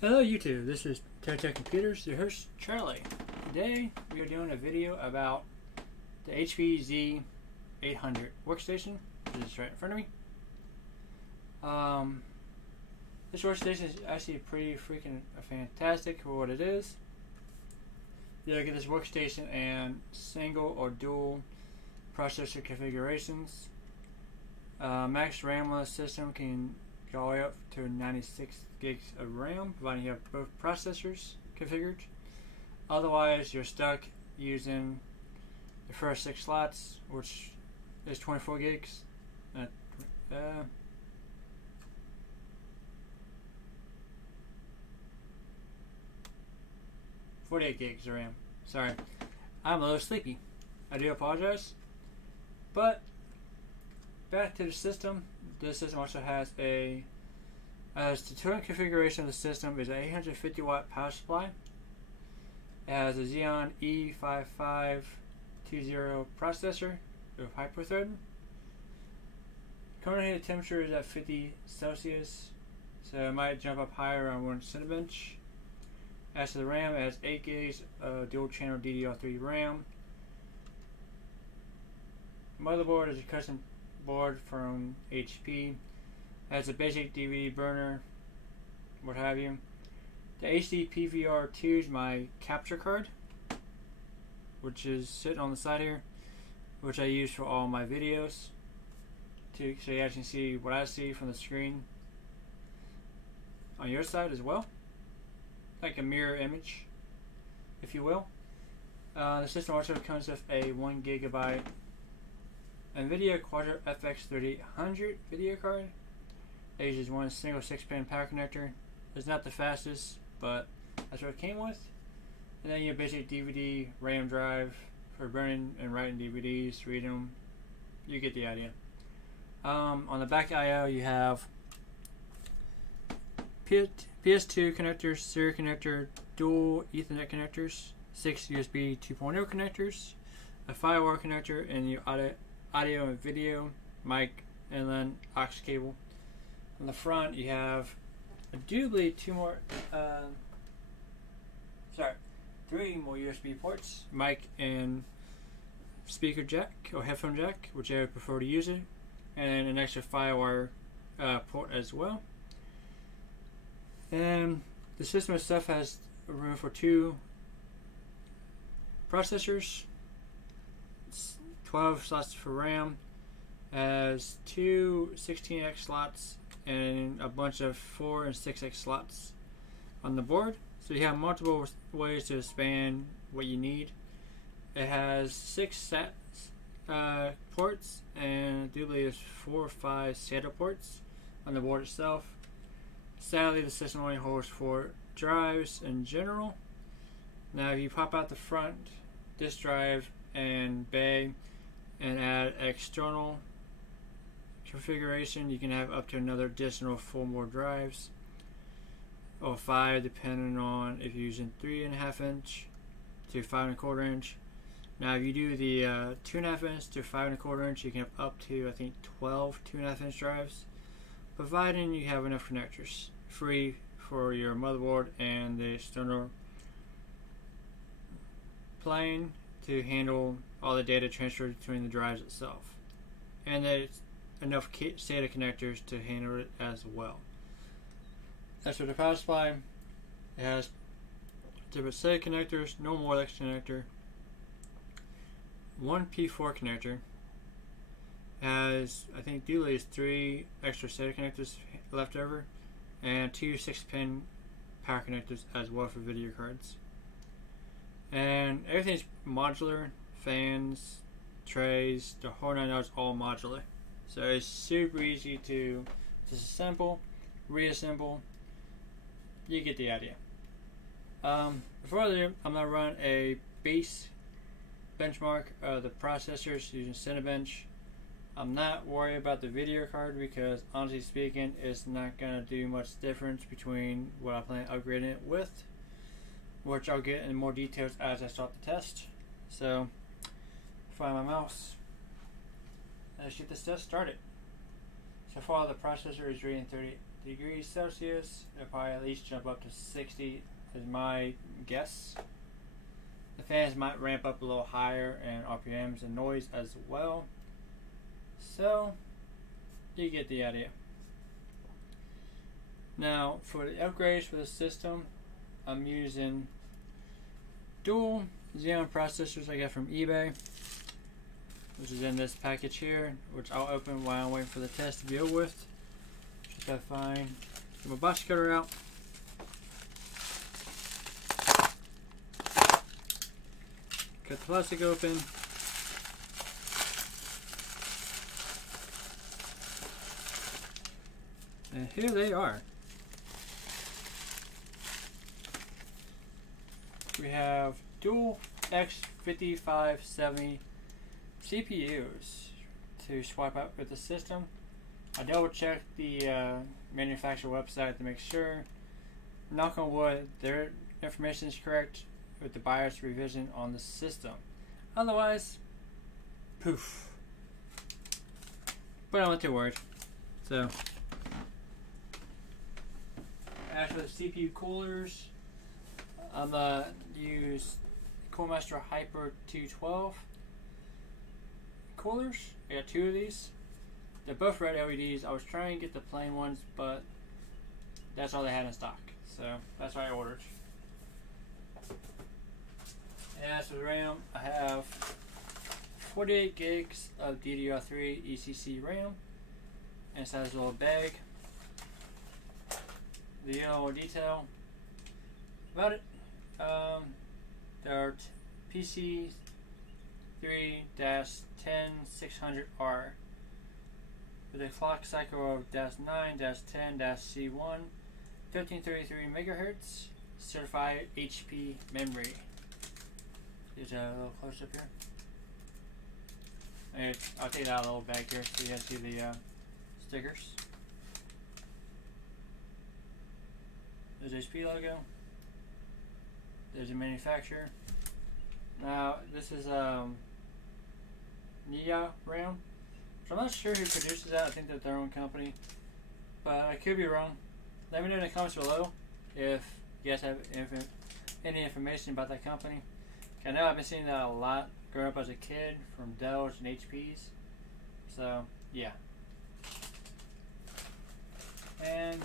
Hello YouTube, this is Tech Computers, your host Charlie. Today we are doing a video about the HP Z800 Workstation, which is right in front of me. This workstation is actually pretty freaking fantastic for what it is. You look at this workstation and single or dual processor configurations. Max RAM-less system can go all the way up to 96 gigs of RAM, providing you have both processors configured. Otherwise, you're stuck using the first 6 slots, which is 24 gigs. 48 gigs of RAM. Sorry, I'm a little sleepy. I do apologize. But back to the system. This system also has the current configuration of the system is an 850 watt power supply. It has a Xeon E5520 processor with hyperthreading. Currently the temperature is at 50 Celsius, so it might jump up higher on 1 Cinebench. As to the RAM, it has 8 gigs of dual channel DDR3 RAM. Motherboard is a custom board from HP. Has a basic DVD burner, what have you. The HD PVR2 is my capture card, which is sitting on the side here, which I use for all my videos, so you guys can see what I see from the screen on your side as well, like a mirror image, if you will. The system also comes with a 1 GB Nvidia Quadro FX 3800 video card. It uses one single 6-pin power connector. It's not the fastest, but that's what it came with. And then your basic DVD RAM drive for burning and writing DVDs, reading them. You get the idea. On the back I/O you have PS2 connectors, serial connector, dual Ethernet connectors, 6 USB 2.0 connectors, a firewire connector, and your audio and video mic, and then aux cable. On the front you have, I do believe, 3 more USB ports, mic and speaker jack or headphone jack, whichever you prefer to use it, and an extra firewire port as well. And the system itself has room for 2 processors, 12 slots for RAM, has 2 16x slots, and a bunch of 4 and 6x slots on the board. So you have multiple ways to expand what you need. It has 6 ports, and I do believe there's 4 or 5 SATA ports on the board itself. Sadly, the system only holds 4 drives in general. Now if you pop out the front disk drive and bay and add external configuration, you can have up to another additional 4 more drives, or 5 depending on if you're using 3.5 inch to 5.25 inch. Now if you do the 2.5 inch to 5.25 inch, you can have up to, I think, 12 2.5 inch drives, providing you have enough connectors free for your motherboard and the external plane to handle all the data transfer between the drives itself, and there's enough SATA connectors to handle it as well. As for the power supply, it has different SATA connectors, no more X connector, 1 P4 connector, has, I think, duly is 3 extra SATA connectors left over, and 2 6-pin power connectors as well for video cards. And everything's modular, fans, trays, the whole 9 yards, all modular. So it's super easy to disassemble, reassemble. You get the idea. Before I do, I'm going to run a base benchmark of the processors using Cinebench. I'm not worried about the video card because, honestly speaking, it's not going to do much difference between what I plan upgrading it with, which I'll get in more details as I start the test. So, find my mouse. Let's get this test started. So far, the processor is reading degrees Celsius. It'll probably at least jump up to 60 is my guess. The fans might ramp up a little higher and RPMs and noise as well. So you get the idea. Now for the upgrades for the system, I'm using dual Xeon processors I got from eBay, which is in this package here, which I'll open while I'm waiting for the test to be over with. Just gotta get my box cutter out. Cut the plastic open. And here they are. We have dual X5570 CPUs to swap out with the system. I double checked the manufacturer website to make sure. Knock on wood, their information is correct with the BIOS revision on the system. Otherwise, poof. But I'm not too worried. So, as for the CPU coolers, I'm use CoolMaster Hyper 212 coolers. I got two of these. They're both red LEDs. I was trying to get the plain ones, but that's all they had in stock. So that's what I ordered. And as for the RAM, I have 48 gigs of DDR3 ECC Ram inside this little bag. The yellow detail about it. There are PC 3-10600R with a clock cycle of -9-10-C1, 1533 MHz, certified HP memory. Here's a little close up here. And I'll take that little bag here so you guys see the stickers. There's HP logo. There's a manufacturer. Now this is Newegg Ram. So I'm not sure who produces that. I think they're their own company, but I could be wrong. Let me know in the comments below if you guys have any information about that company. I know I've been seeing that a lot growing up as a kid from Dells and HPs. So yeah. And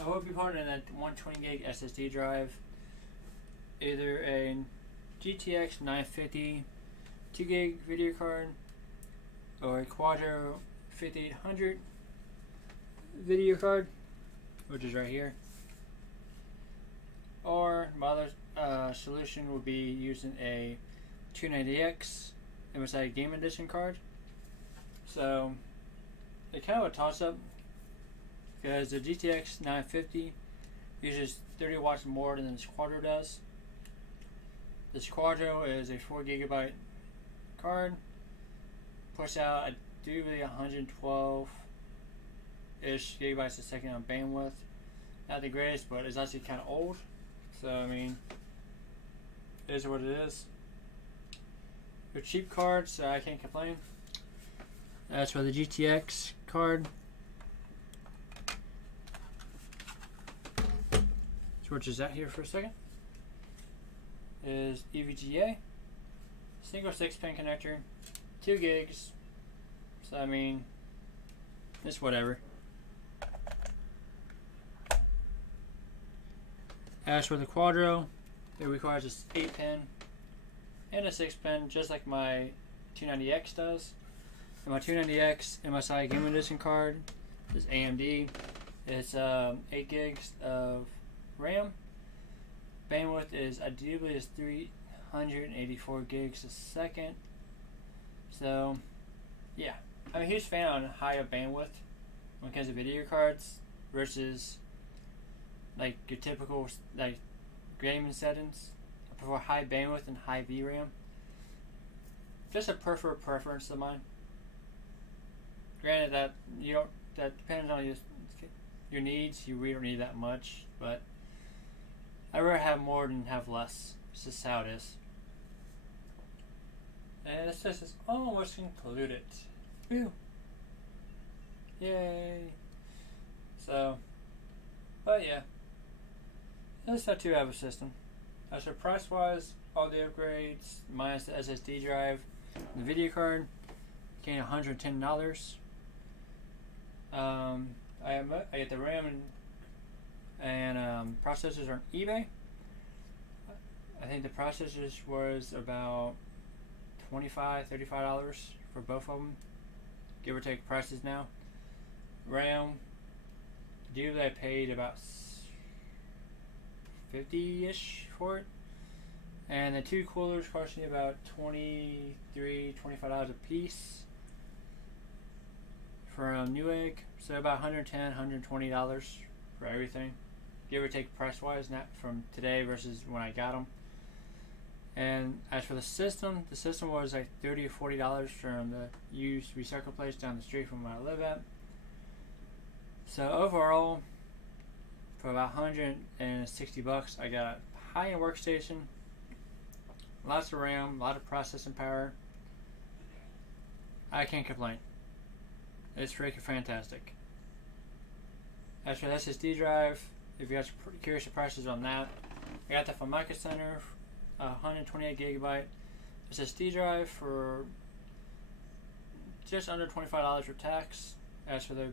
I will be putting in a 120 gig SSD drive, either a GTX 950 2 gig video card or a Quadro 5800 video card, which is right here. Or my other solution would be using a 290X MSI Game Edition card. So it's kind of a toss up because the GTX 950 uses 30 watts more than this Quadro does. This Quadro is a 4 gigabyte card, push out I do really 112-ish gigabytes a second on bandwidth. Not the greatest, but it's actually kind of old. So I mean, it is what it is. They're cheap cards, so I can't complain. As for the GTX card, switches out here for a second. Is EVGA, single 6-pin connector, 2 gigs. So I mean, it's whatever. As for the Quadro, it requires an 8-pin and a 6-pin, just like my 290X does. And my 290X MSI Game Edition card is AMD. It's 8 gigs of RAM. Bandwidth is ideally 384 gigs a second. So yeah, I'm a huge fan on higher bandwidth when it comes to video cards versus like your typical like gaming settings. I prefer high bandwidth and high VRAM. Just a preference of mine. Granted that that depends on your needs. You really don't need that much, but I'd rather have more than have less. It's just how it is. And it says it's almost concluded. Woo! Yay! So, but yeah, that's not too bad of a system. So price wise, all the upgrades minus the SSD drive, the video card, came $110. I get the RAM and processors on eBay. I think the processors was about $25, $35 for both of them, give or take prices now. RAM, dude, I paid about 50-ish for it, and the two coolers cost me about $25 a piece from Newegg, so about $110, $120 for everything, give or take price wise, not from today versus when I got them. And as for the system was like $30 or $40 from the used recycle place down the street from where I live at. So overall, for about $160, I got a high-end workstation, lots of RAM, a lot of processing power. I can't complain. It's freaking fantastic. As for the SSD drive, if you guys are curious the prices on that, I got that from Micro Center, 128 gigabyte SSD drive for just under $25 for tax. As for the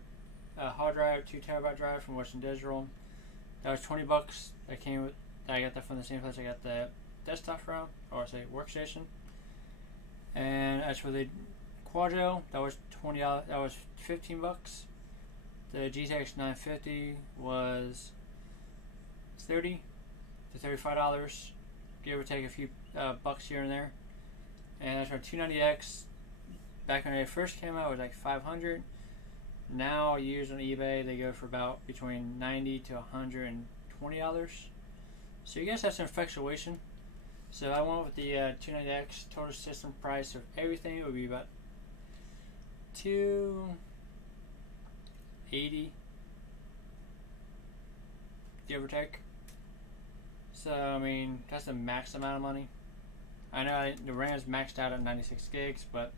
hard drive, 2 terabyte drive from Western Digital, that was $20. I got that from the same place I got the desktop from, or say workstation. And as for the Quadro, that was $20. That was $15. The GTX 950 was $30 to $35, give or take a few bucks here and there. And as for 290X, back when they first came out, it was like $500. Now used on eBay, they go for about between $90 to $120. So you guys have some fluctuation. So I went with the 290X. Total system price of everything, it would be about $280, give or take. So I mean, that's the max amount of money. I know the RAM's maxed out at 96 gigs, but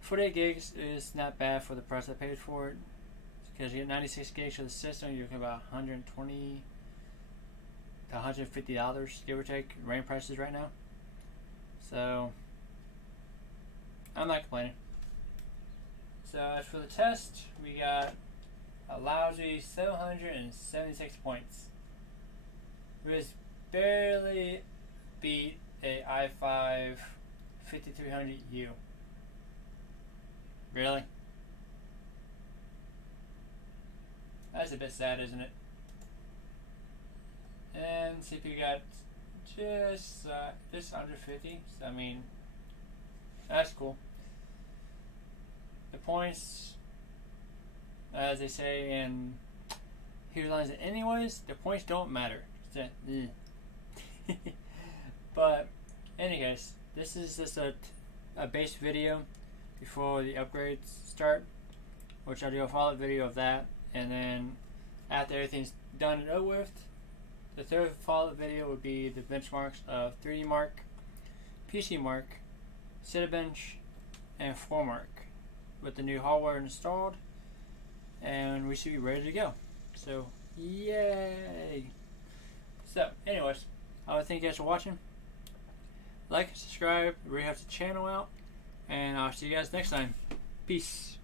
48 gigs is not bad for the price I paid for it. Because you get 96 gigs for the system, you're looking about $120 to $150, give or take, RAM prices right now. So I'm not complaining. So as for the test, we got a lousy 776 points. It was barely beat a i5 5300U. Really? That's a bit sad, isn't it? And CPU got just under 50. So I mean, that's cool. The points, as they say in Hero Lines, anyways, the points don't matter. But anyways, this is just a base video before the upgrades start, which I'll do a follow-up video of that, and then after everything's done and over with, the third follow-up video would be the benchmarks of 3D Mark, PC Mark, Cinebench, and 4Mark with the new hardware installed, and we should be ready to go. So yay! So anyways, I would thank you guys for watching. Like and subscribe, really helps the channel out, and I'll see you guys next time. Peace.